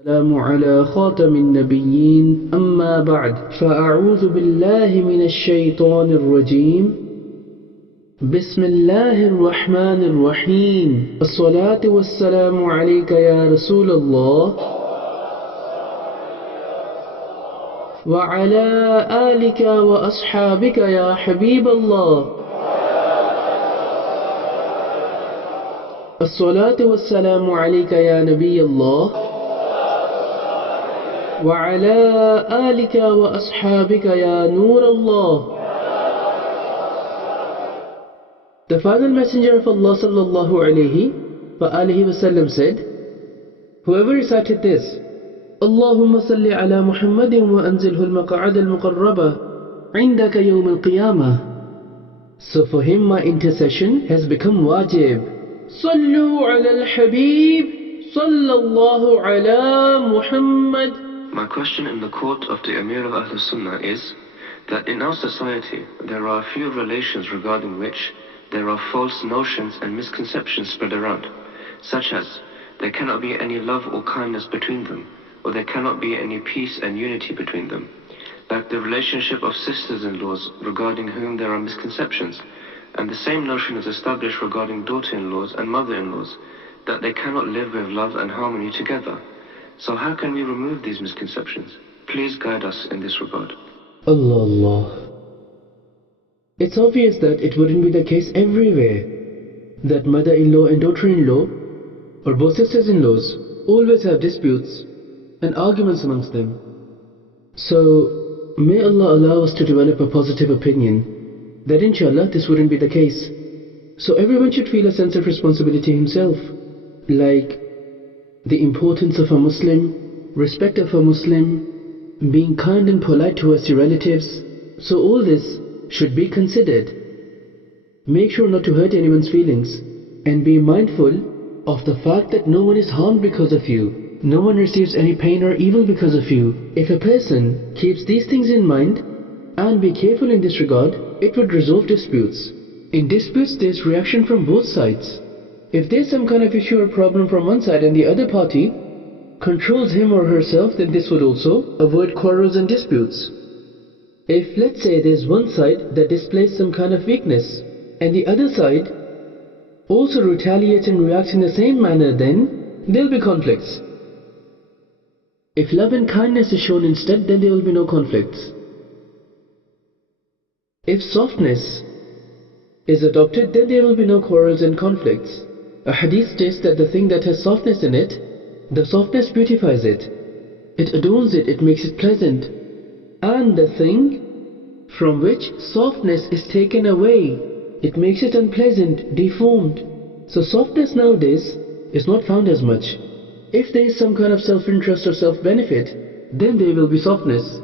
السلام على خاتم النبيين أما بعد فأعوذ بالله من الشيطان الرجيم بسم الله الرحمن الرحيم الصلاة والسلام عليك يا رسول الله وعلى آلك وأصحابك يا حبيب الله الصلاة والسلام عليك يا نبي الله وعلى آلك وأصحابك يا نور الله. The final messenger of Allah sallallahu alayhi wa alihi wasallam said, whoever recited this, Allahumma salli ala Muhammadin wa anzilhu al-maq'ad al-muqarraba indaka yawm al-qiyamah. So for him my intercession has become wajib. Sallu ala al-habib sallallahu ala Muhammad. My question in the court of the Amir of Ahl Sunnah is that in our society there are a few relations regarding which there are false notions and misconceptions spread around, such as there cannot be any love or kindness between them, or there cannot be any peace and unity between them, like the relationship of sisters-in-laws regarding whom there are misconceptions, and the same notion is established regarding daughter-in-laws and mother-in-laws, that they cannot live with love and harmony together. So how can we remove these misconceptions? Please guide us in this regard. Allah. It's obvious that it wouldn't be the case everywhere, that mother-in-law and daughter-in-law, or both sisters-in-laws, always have disputes and arguments amongst them. So, may Allah allow us to develop a positive opinion that inshallah this wouldn't be the case. So everyone should feel a sense of responsibility himself, like the importance of a Muslim, respect of a Muslim, being kind and polite towards your relatives. So all this should be considered. Make sure not to hurt anyone's feelings, and be mindful of the fact that no one is harmed because of you. No one receives any pain or evil because of you. If a person keeps these things in mind and be careful in this regard, it would resolve disputes. In disputes there's reaction from both sides. If there's some kind of issue or problem from one side and the other party controls him or herself, then this would also avoid quarrels and disputes. If, let's say, there's one side that displays some kind of weakness and the other side also retaliates and reacts in the same manner, then there'll be conflicts. If love and kindness is shown instead, then there will be no conflicts. If softness is adopted, then there will be no quarrels and conflicts. A hadith states that the thing that has softness in it, the softness beautifies it. It adorns it, it makes it pleasant. And the thing from which softness is taken away, it makes it unpleasant, deformed. So softness nowadays is not found as much. If there is some kind of self-interest or self-benefit, then there will be softness.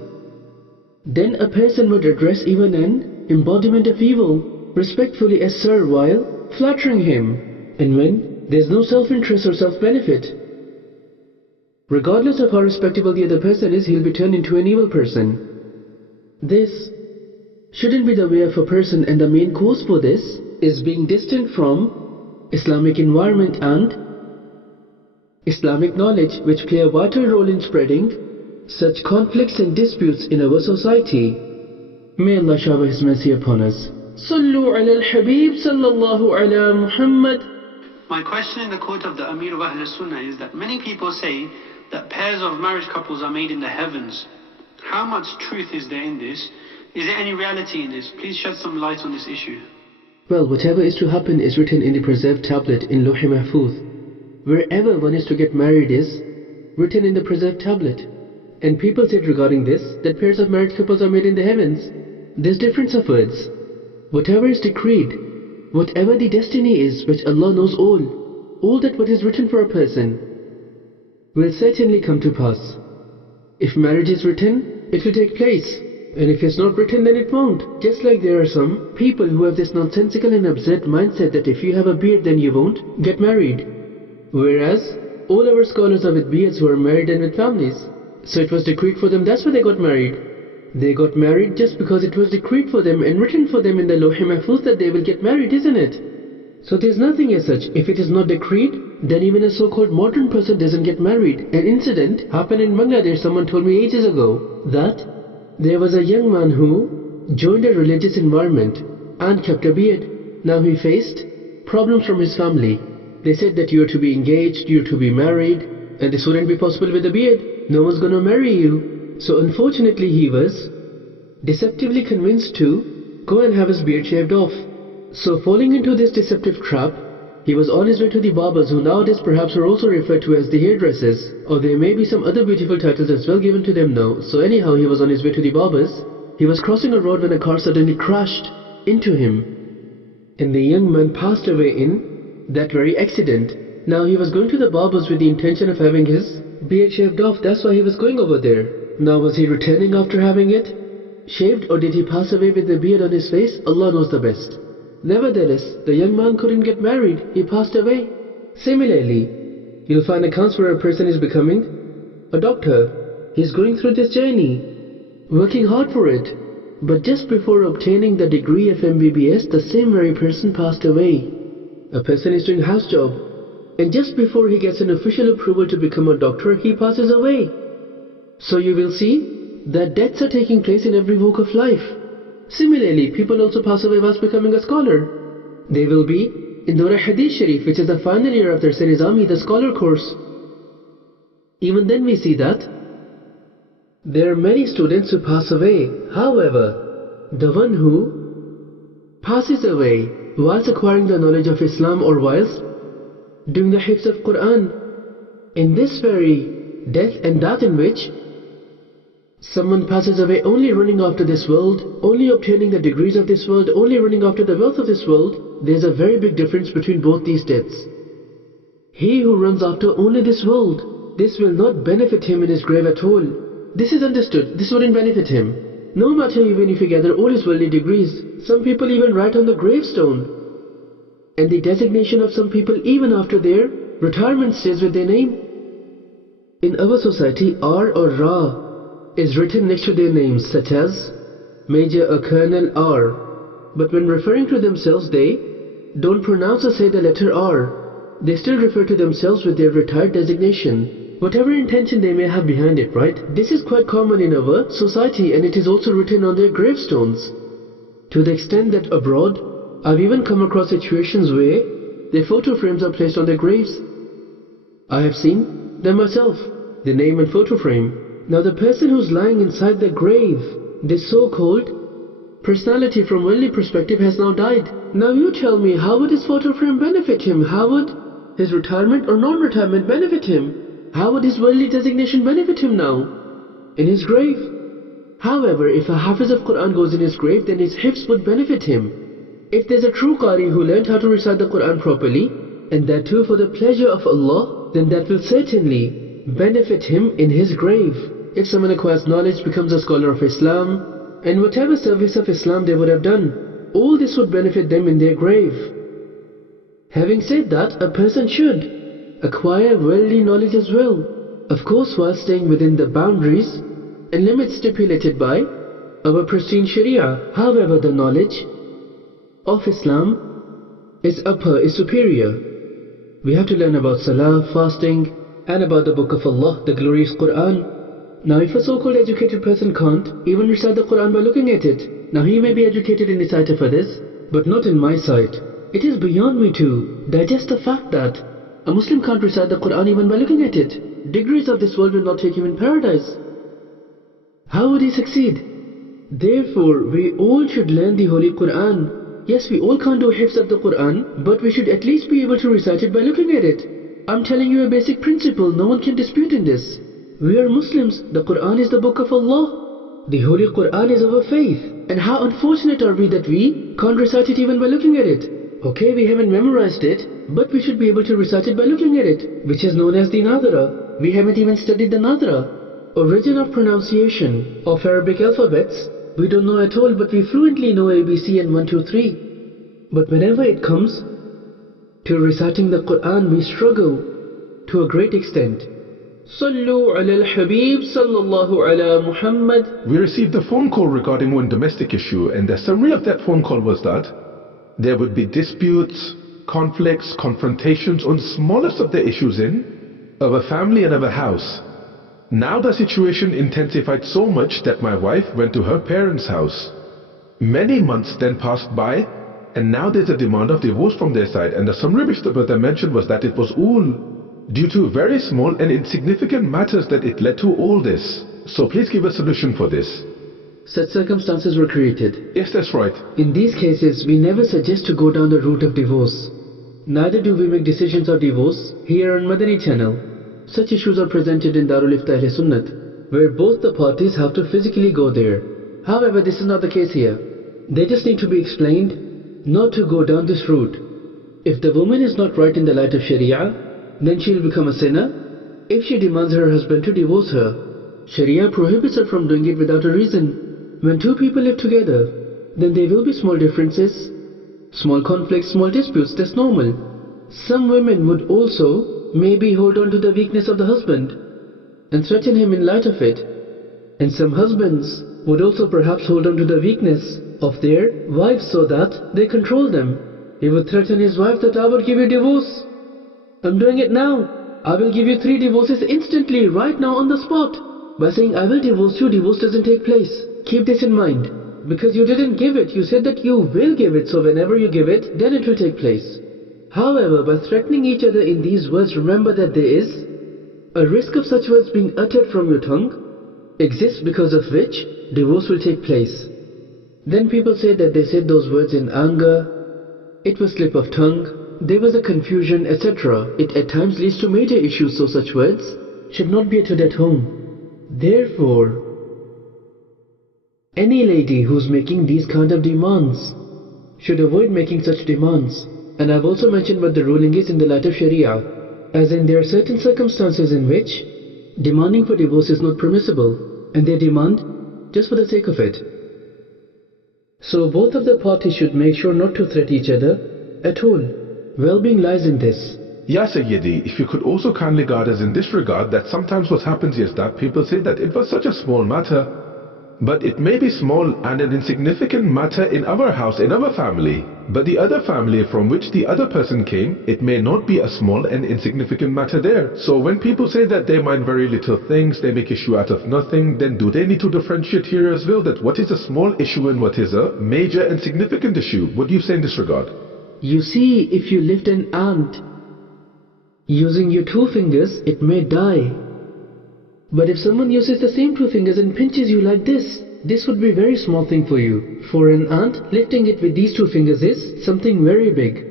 Then a person would address even an embodiment of evil respectfully as sir while flattering him. And when there's no self-interest or self-benefit, regardless of how respectable the other person is, he'll be turned into an evil person. This shouldn't be the way of a person, and the main cause for this is being distant from Islamic environment and Islamic knowledge, which play a vital role in spreading such conflicts and disputes in our society. May Allah shower His mercy upon us. Sallu ala al-Habib sallallahu ala Muhammad. My question in the court of the Amir of Ahl Sunnah is that many people say that pairs of marriage couples are made in the heavens. How much truth is there in this? Is there any reality in this? Please shed some light on this issue. Well, whatever is to happen is written in the preserved tablet in Lawh-e Mahfuz. Wherever one is to get married is written in the preserved tablet. And people said regarding this that pairs of married couples are made in the heavens. There's difference of words. Whatever is decreed, whatever the destiny is, which Allah knows all that what is written for a person will certainly come to pass. If marriage is written, it will take place, and if it's not written, then it won't. Just like there are some people who have this nonsensical and absurd mindset that if you have a beard then you won't get married, whereas all our scholars are with beards who are married and with families. So it was decreed for them, that's why they got married. They got married just because it was decreed for them and written for them in the Lawh-e Mahfuz that they will get married, isn't it? So there's nothing as such. If it is not decreed, then even a so-called modern person doesn't get married. An incident happened in Bangladesh. Someone told me ages ago that there was a young man who joined a religious environment and kept a beard. Now he faced problems from his family. They said that you are to be engaged, you are to be married, and this wouldn't be possible with a beard. No one's gonna marry you. So unfortunately he was deceptively convinced to go and have his beard shaved off. So falling into this deceptive trap, he was on his way to the barbers, who nowadays perhaps are also referred to as the hairdressers, or there may be some other beautiful titles as well given to them now. So anyhow, he was on his way to the barbers. He was crossing a road when a car suddenly crashed into him, and the young man passed away in that very accident. Now he was going to the barbers with the intention of having his beard shaved off. That's why he was going over there. Now was he returning after having it shaved, or did he pass away with the beard on his face? Allah knows the best. Nevertheless, the young man couldn't get married. He passed away. Similarly, you'll find accounts where a person is becoming a doctor. He's going through this journey, working hard for it. But just before obtaining the degree of MBBS, the same very person passed away. A person is doing house job, and just before he gets an official approval to become a doctor, he passes away. So you will see that deaths are taking place in every walk of life. Similarly, people also pass away whilst becoming a scholar. They will be in Dawat Hadith Sharif, which is the final year of their Nizami, the scholar course. Even then we see that there are many students who pass away. However, the one who passes away whilst acquiring the knowledge of Islam or whilst doing the hifz of Quran, in this very death and that in which someone passes away only running after this world, only obtaining the degrees of this world, only running after the wealth of this world, there's a very big difference between both these deaths. He who runs after only this world, this will not benefit him in his grave at all. This is understood. This wouldn't benefit him. No matter even if he gather all his worldly degrees. Some people even write on the gravestone, and the designation of some people even after their retirement stays with their name. In our society, R or Ra is written next to their names, such as Major or Colonel R. But when referring to themselves, they don't pronounce or say the letter R. They still refer to themselves with their retired designation. Whatever intention they may have behind it, right? This is quite common in our society, and it is also written on their gravestones. To the extent that abroad, I've even come across situations where their photo frames are placed on their graves. I have seen them myself, the name and photo frame. Now the person who's lying inside the grave, this so-called personality from worldly perspective, has now died. Now you tell me, how would his photo frame benefit him? How would his retirement or non-retirement benefit him? How would his worldly designation benefit him now? In his grave. However, if a Hafiz of Quran goes in his grave, then his hifz would benefit him. If there's a true Qari who learned how to recite the Quran properly, and that too for the pleasure of Allah, then that will certainly benefit him in his grave. If someone acquires knowledge, becomes a scholar of Islam, and whatever service of Islam they would have done, all this would benefit them in their grave. Having said that, a person should acquire worldly knowledge as well, of course while staying within the boundaries and limits stipulated by our pristine Sharia. However, the knowledge of Islam is upper, is superior. We have to learn about Salah, fasting, and about the Book of Allah, the glorious Quran. Now if a so-called educated person can't even recite the Quran by looking at it, now he may be educated in the sight of others, but not in my sight. It is beyond me to digest the fact that a Muslim can't recite the Quran even by looking at it. Degrees of this world will not take him in paradise. How would he succeed? Therefore, we all should learn the Holy Quran. Yes, we all can't do hifz of the Quran, but we should at least be able to recite it by looking at it. I'm telling you a basic principle, no one can dispute in this. We are Muslims, the Quran is the book of Allah. The Holy Quran is our faith. And how unfortunate are we that we can't recite it even by looking at it. Okay, we haven't memorized it, but we should be able to recite it by looking at it, which is known as the Nadra. We haven't even studied the Nadra. Origin of pronunciation of Arabic alphabets, we don't know at all, but we fluently know ABC and 1, 2, 3. But whenever it comes to reciting the Quran, we struggle to a great extent. Sallu ala al-Habib sallallahu ala Muhammad. We received a phone call regarding one domestic issue, and the summary of that phone call was that there would be disputes conflicts, confrontations on the smallest of the issues in our family and our house. Now the situation intensified so much that my wife went to her parents' house. Many months then passed by, and now there's a demand of divorce from their side, and the summary which the brother mentioned was that it was all due to very small and insignificant matters that it led to all this. So please give a solution for this. Such circumstances were created. Yes, that's right. In these cases, we never suggest to go down the route of divorce. Neither do we make decisions of divorce here on Madani channel. Such issues are presented in Dawat-e-Islami, where both the parties have to physically go there. However, this is not the case here. They just need to be explained not to go down this route. If the woman is not right in the light of Sharia, then she will become a sinner if she demands her husband to divorce her. Sharia prohibits her from doing it without a reason. When two people live together, then there will be small differences, small conflicts, small disputes, that's normal. Some women would also maybe hold on to the weakness of the husband and threaten him in light of it. And some husbands would also perhaps hold on to the weakness of their wives so that they control them. He would threaten his wife that I would give you divorce. I'm doing it now. I will give you 3 divorces instantly, right now on the spot. By saying I will divorce you, divorce doesn't take place. Keep this in mind. Because you didn't give it, you said that you will give it, so whenever you give it, then it will take place. However, by threatening each other in these words, remember that there is a risk of such words being uttered from your tongue exists, because of which divorce will take place. Then people say that they said those words in anger, it was slip of tongue, there was a confusion, etc. It at times leads to major issues, so such words should not be uttered at home. Therefore, any lady who's making these kind of demands should avoid making such demands. And I've also mentioned what the ruling is in the light of Sharia, as in there are certain circumstances in which demanding for divorce is not permissible, and they demand just for the sake of it. So both of the parties should make sure not to threat each other at all. Well-being lies in this. Ya Sayyidi, if you could also kindly guide us in this regard, that sometimes what happens is that people say that it was such a small matter, but it may be small and an insignificant matter in our house, in our family. But the other family from which the other person came, it may not be a small and insignificant matter there. So when people say that they mind very little things, they make issue out of nothing, then do they need to differentiate here as well, that what is a small issue and what is a major and significant issue? What do you say in this regard? You see, if you lift an ant using your 2 fingers, it may die. But if someone uses the same 2 fingers and pinches you like this would be a very small thing for you. For an ant, lifting it with these 2 fingers is something very big.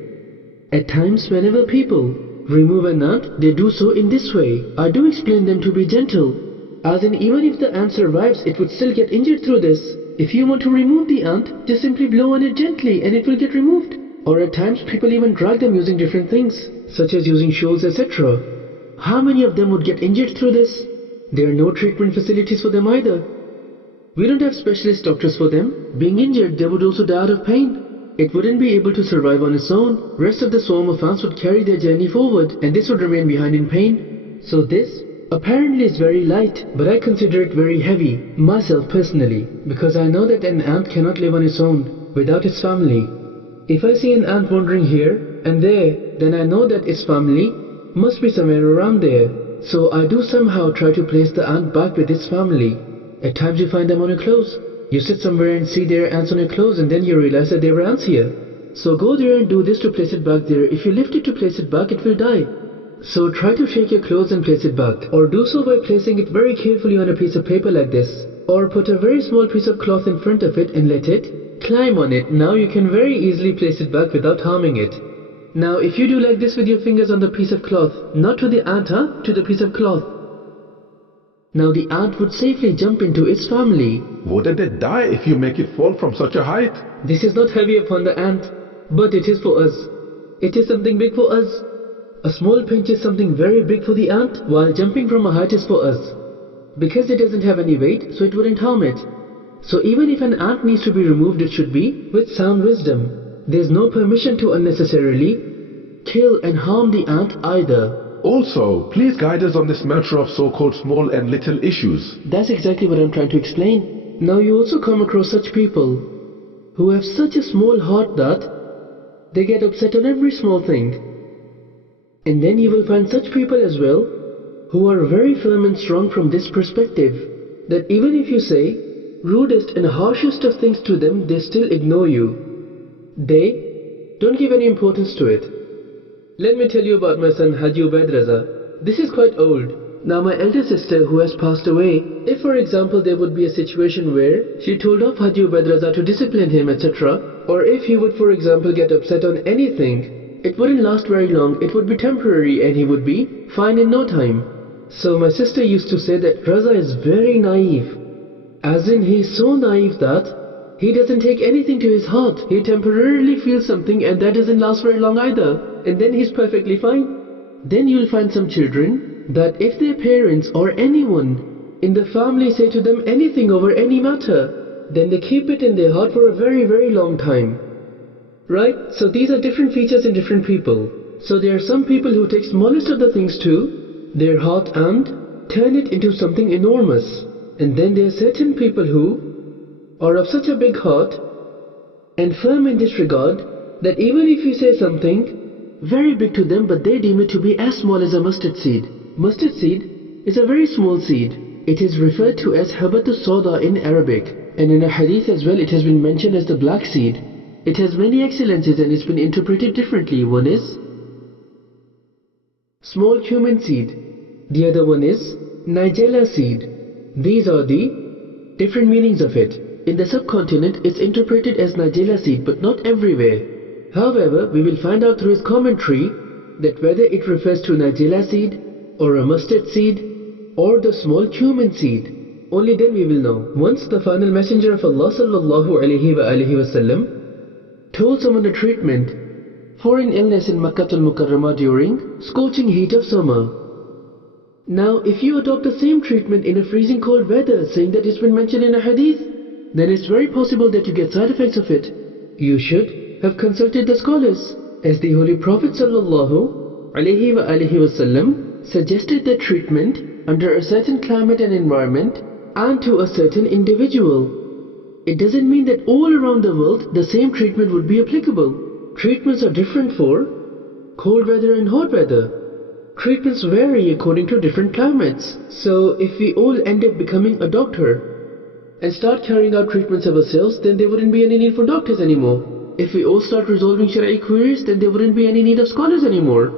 At times, whenever people remove an ant, they do so in this way. I do explain them to be gentle, as in even if the ant survives, it would still get injured through this. If you want to remove the ant, just simply blow on it gently and it will get removed. Or at times, people even drag them using different things, such as using shoals, etc. How many of them would get injured through this? There are no treatment facilities for them either. We don't have specialist doctors for them. Being injured, they would also die out of pain. It wouldn't be able to survive on its own. Rest of the swarm of ants would carry their journey forward, and this would remain behind in pain. So this apparently is very light, but I consider it very heavy, myself personally, because I know that an ant cannot live on its own, without its family. If I see an ant wandering here and there, then I know that its family must be somewhere around there. So I do somehow try to place the ant back with its family. At times you find them on your clothes. You sit somewhere and see there are ants on your clothes, and then you realize that there were ants here. So go there and do this to place it back there. If you lift it to place it back, it will die. So try to shake your clothes and place it back. Or do so by placing it very carefully on a piece of paper like this. Or put a very small piece of cloth in front of it and let it climb on it. Now you can very easily place it back without harming it. Now if you do like this with your fingers on the piece of cloth, not to the ant, to the piece of cloth. Now the ant would safely jump into its family. Wouldn't it die if you make it fall from such a height? This is not heavy upon the ant, but it is for us. It is something big for us. A small pinch is something very big for the ant, while jumping from a height is for us. Because it doesn't have any weight, so it wouldn't harm it. So even if an ant needs to be removed, it should be with sound wisdom. There's no permission to unnecessarily kill and harm the ant either. Also, please guide us on this matter of so-called small and little issues. That's exactly what I'm trying to explain. Now you also come across such people who have such a small heart that They get upset on every small thing. And then you will find such people as well, who are very firm and strong from this perspective, that even if you say rudest and harshest of things to them, they still ignore you. They don't give any importance to it. Let me tell you about my son Haji Ubaid Raza. This is quite old. Now my elder sister who has passed away, if for example there would be a situation where she told off Haji Ubaid Raza to discipline him, etc., or if he would for example get upset on anything, it wouldn't last very long, it would be temporary and he would be fine in no time. So my sister used to say that Raza is very naive. As in, he is so naive that he doesn't take anything to his heart. He temporarily feels something and that doesn't last very long either. And then he's perfectly fine. Then you'll find some children that if their parents or anyone in the family say to them anything over any matter, then they keep it in their heart for a very, very long time. Right? So these are different features in different people. So there are some people who take smallest of the things to their heart and turn it into something enormous. And then there are certain people who are of such a big heart and firm in this regard that even if you say something very big to them, but they deem it to be as small as a mustard seed. Mustard seed is a very small seed. It is referred to as Habatu Sauda in Arabic, and in a hadith as well it has been mentioned as the black seed. It has many excellences and it's been interpreted differently. One is small cumin seed. The other one is Nigella seed. These are the different meanings of it. In the subcontinent, it's interpreted as Nigella seed, but not everywhere. However, we will find out through his commentary that whether it refers to Nigella seed, or a mustard seed, or the small cumin seed, only then we will know. Once the final messenger of Allah sallallahu alaihi wasallam told someone a treatment for an illness in Makkah al-Mukarramah during scorching heat of summer. Now, if you adopt the same treatment in a freezing cold weather, saying that it's been mentioned in a hadith, then it's very possible that you get side effects of it. You should have consulted the scholars, as the Holy Prophet sallallahu alaihi wasallam suggested the treatment under a certain climate and environment and to a certain individual. It doesn't mean that all around the world the same treatment would be applicable. Treatments are different for cold weather and hot weather. Treatments vary according to different climates. So if we all end up becoming a doctor and start carrying out treatments ourselves, then there wouldn't be any need for doctors anymore. If we all start resolving Shari'i queries, then there wouldn't be any need of scholars anymore.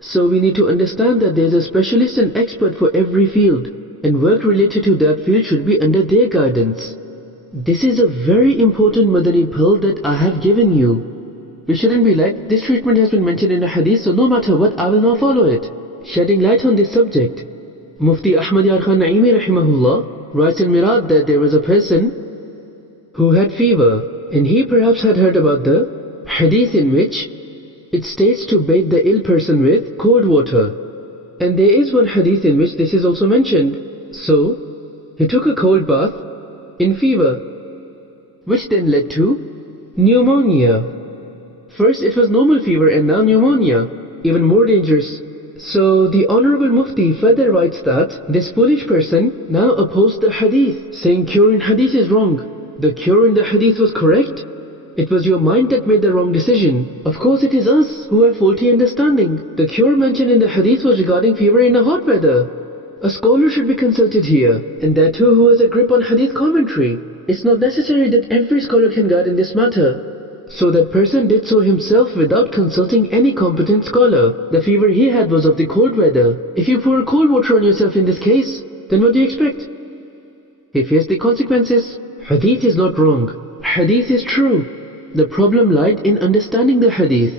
So we need to understand that there's a specialist and expert for every field, and work related to that field should be under their guidance. This is a very important Madani pearl that I have given you. We shouldn't be like, this treatment has been mentioned in a hadith, so no matter what, I will not follow it. Shedding light on this subject, Mufti Ahmad Yar Khan Naimi rahimahullah writes in Mirad that there was a person who had fever, and he perhaps had heard about the hadith in which it states to bathe the ill person with cold water. And there is one hadith in which this is also mentioned. So, he took a cold bath in fever, which then led to pneumonia. First it was normal fever and now pneumonia, even more dangerous. So the Honorable Mufti further writes that this foolish person now opposed the hadith, saying cure in hadith is wrong. The cure in the hadith was correct. It was your mind that made the wrong decision. Of course it is us who have faulty understanding. The cure mentioned in the hadith was regarding fever in a hot weather. A scholar should be consulted here, and that too who has a grip on hadith commentary. It's not necessary that every scholar can guide in this matter. So that person did so himself without consulting any competent scholar. The fever he had was of the cold weather. If you pour cold water on yourself in this case, then what do you expect? He faced the consequences. Hadith is not wrong. Hadith is true. The problem lied in understanding the hadith.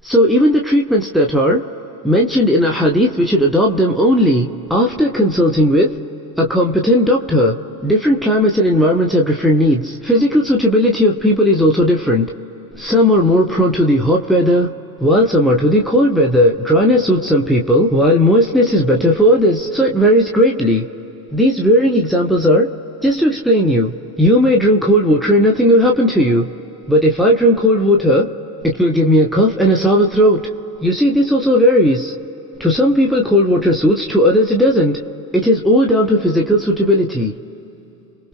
So even the treatments that are mentioned in a hadith, we should adopt them only after consulting with a competent doctor. Different climates and environments have different needs. Physical suitability of people is also different. Some are more prone to the hot weather, while some are to the cold weather. Dryness suits some people, while moistness is better for others. So it varies greatly. These varying examples are just to explain you. You may drink cold water and nothing will happen to you. But if I drink cold water, it will give me a cough and a sour throat. You see, this also varies. To some people cold water suits, to others it doesn't. It is all down to physical suitability.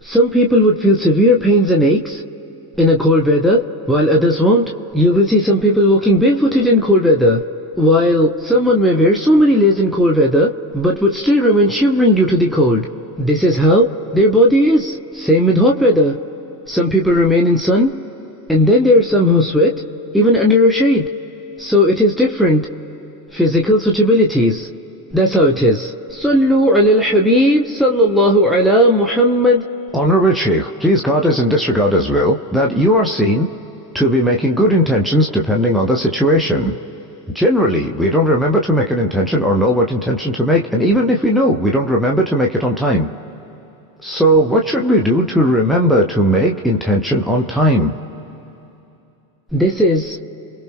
Some people would feel severe pains and aches in a cold weather, while others won't. You will see some people walking barefooted in cold weather, while someone may wear so many layers in cold weather but would still remain shivering due to the cold. This is how their body is. Same with hot weather. Some people remain in sun, and then there are some who sweat even under a shade. So it is different physical suitabilities. That's how it is. Sallu ala al-Habib sallallahu ala Muhammad. Honorable Sheikh, please guard us in this regard as well, that you are seen to be making good intentions depending on the situation. Generally, we don't remember to make an intention or know what intention to make, and even if we know, we don't remember to make it on time. So what should we do to remember to make intention on time? This is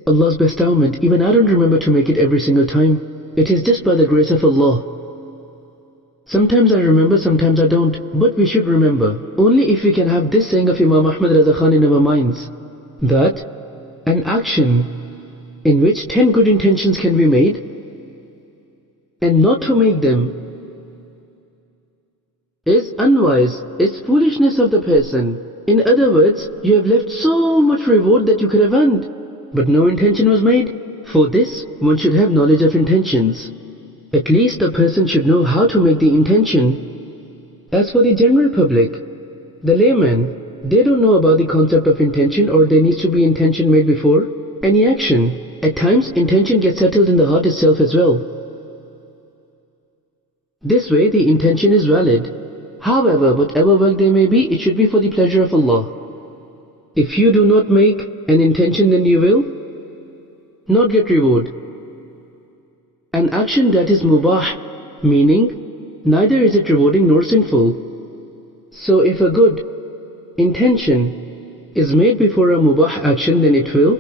Allah's bestowment. Even I don't remember to make it every single time. It is just by the grace of Allah. Sometimes I remember, sometimes I don't. But we should remember, only if we can have this saying of Imam Ahmad Raza Khan in our minds, that an action in which 10 good intentions can be made, and not to make them is unwise, is foolishness of the person. In other words, you have left so much reward that you could have earned, but no intention was made. For this, one should have knowledge of intentions. At least a person should know how to make the intention. As for the general public, the layman, they don't know about the concept of intention, or there needs to be intention made before any action. At times, intention gets settled in the heart itself as well. This way, the intention is valid. However, whatever work there may be, it should be for the pleasure of Allah. If you do not make an intention, then you will not get reward. An action that is mubah, meaning neither is it rewarding nor sinful. So if a good intention is made before a mubah action, then it will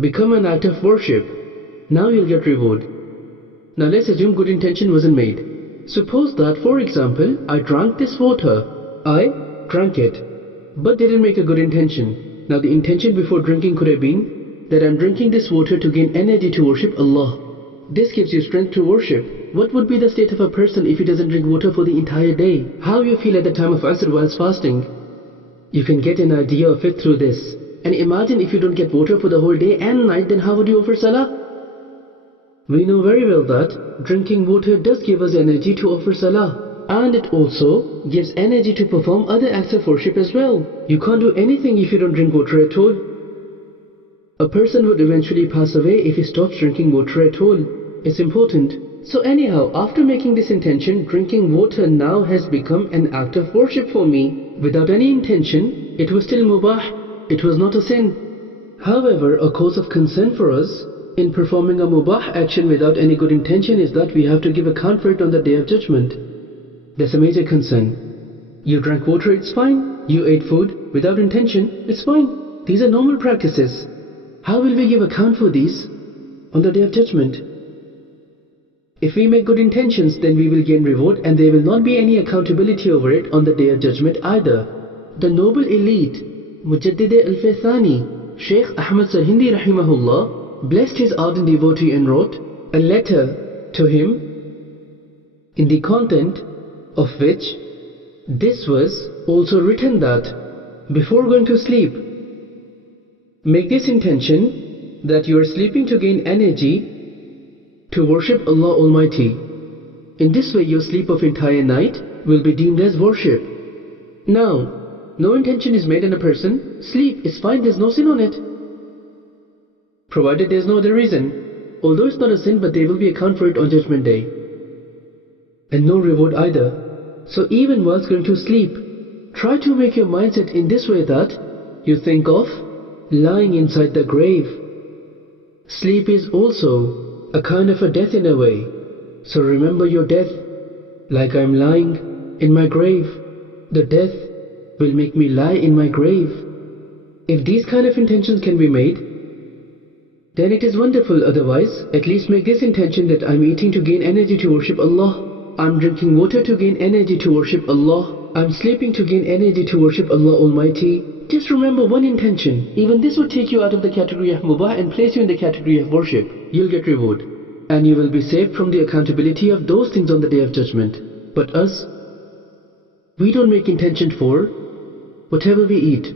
become an act of worship. Now you'll get reward. Now let's assume good intention wasn't made. Suppose that, for example, I drank this water. I drank it, but didn't make a good intention. Now the intention before drinking could have been that I'm drinking this water to gain energy to worship Allah. This gives you strength to worship. What would be the state of a person if he doesn't drink water for the entire day? How you feel at the time of Asr whilst fasting? You can get an idea of it through this. And imagine if you don't get water for the whole day and night, then how would you offer salah? We know very well that drinking water does give us energy to offer salah. And it also gives energy to perform other acts of worship as well. You can't do anything if you don't drink water at all. A person would eventually pass away if he stops drinking water at all. It's important. So anyhow, after making this intention, drinking water now has become an act of worship for me. Without any intention, it was still mubah. It was not a sin. However, a cause of concern for us in performing a mubah action without any good intention is that we have to give account for it on the Day of Judgment. That's a major concern. You drank water, it's fine. You ate food without intention, it's fine. These are normal practices. How will we give account for these on the Day of Judgment? If we make good intentions, then we will gain reward, and there will not be any accountability over it on the Day of Judgment either. The noble elite, Mujaddid al-Faithani, Sheikh Ahmad Sarhindi rahimahullah, blessed his ardent devotee and wrote a letter to him, in the content of which this was also written that before going to sleep, make this intention that you are sleeping to gain energy to worship Allah Almighty. In this way, your sleep of entire night will be deemed as worship. Now, no intention is made in a person, sleep is fine, there's no sin on it. Provided there's no other reason. Although it's not a sin, but there will be account for it on Judgment Day. And no reward either. So even whilst going to sleep, try to make your mindset in this way that you think of lying inside the grave. Sleep is also a kind of a death in a way. So remember your death, like I'm lying in my grave. The death will make me lie in my grave. If these kind of intentions can be made, then it is wonderful. Otherwise, at least make this intention that I'm eating to gain energy to worship Allah. I'm drinking water to gain energy to worship Allah. I'm sleeping to gain energy to worship Allah Almighty. Just remember one intention. Even this would take you out of the category of mubah and place you in the category of worship. You'll get reward. And you will be saved from the accountability of those things on the Day of Judgment. But us, we don't make intention for whatever we eat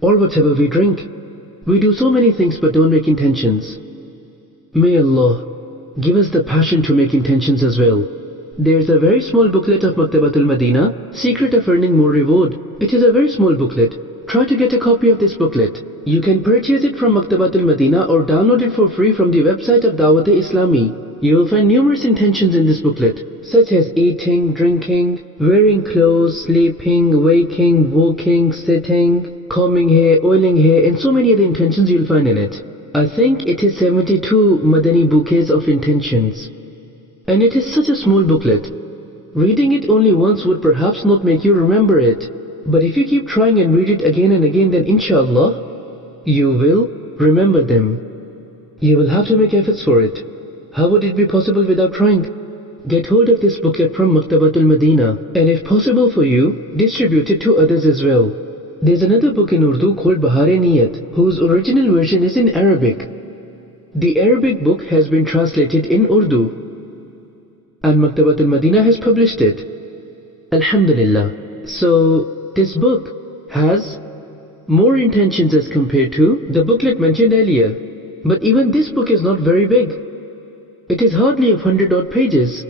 or whatever we drink. We do so many things but don't make intentions. May Allah give us the passion to make intentions as well. There's a very small booklet of Maktabatul Madina, Secret of Earning More Reward. It is a very small booklet. Try to get a copy of this booklet. You can purchase it from Maktabatul Madina or download it for free from the website of Dawat-e-Islami. You will find numerous intentions in this booklet, such as eating, drinking, wearing clothes, sleeping, waking, walking, sitting, combing hair, oiling hair, and so many other intentions you'll find in it. I think it is 72 Madani bouquets of intentions. And it is such a small booklet. Reading it only once would perhaps not make you remember it. But if you keep trying and read it again and again, then inshallah, you will remember them. You will have to make efforts for it. How would it be possible without trying? Get hold of this booklet from Maktabatul Madina, and if possible for you, distribute it to others as well. There's another book in Urdu called Bahar-e-Niyat, whose original version is in Arabic. The Arabic book has been translated in Urdu, and Maktabatul Madina has published it. Alhamdulillah. So, this book has more intentions as compared to the booklet mentioned earlier. But even this book is not very big. It is hardly 100 odd pages.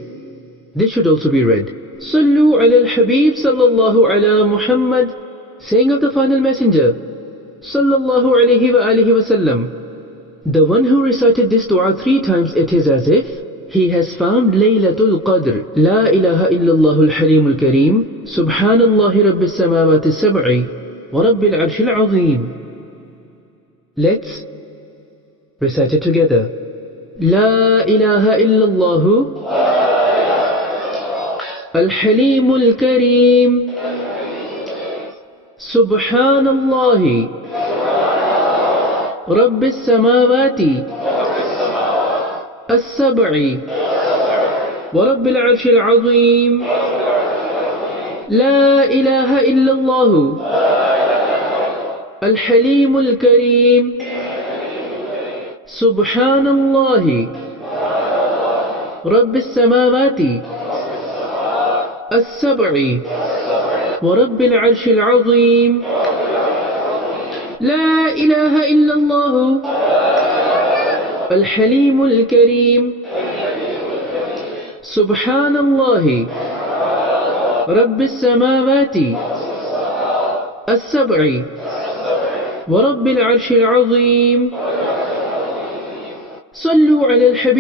This should also be read. Sallu ala al-Habib sallallahu ala Muhammad. Saying of the final messenger sallallahu alayhi wa alihi wa sallam. The one who recited this dua 3 times, it is as if he has found Laylatul Qadr. La ilaha illallah al-Halim al-Kareem. Subhanallahi Rabbis samawati sab'i wa Rabbil arshil azim. Let's recite it together. La ilaha illallah al-Halim al-Kareem. Subhanallahi Rabbis samawati السبع ورب العرش العظيم. لا إله إلا الله الحليم الكريم. سبحان الله رب السماوات السبع ورب العرش العظيم. لا إله إلا الله الحليم الكريم. سبحان الله رب السماوات السبع ورب العرش العظيم. صلوا على الحبيب.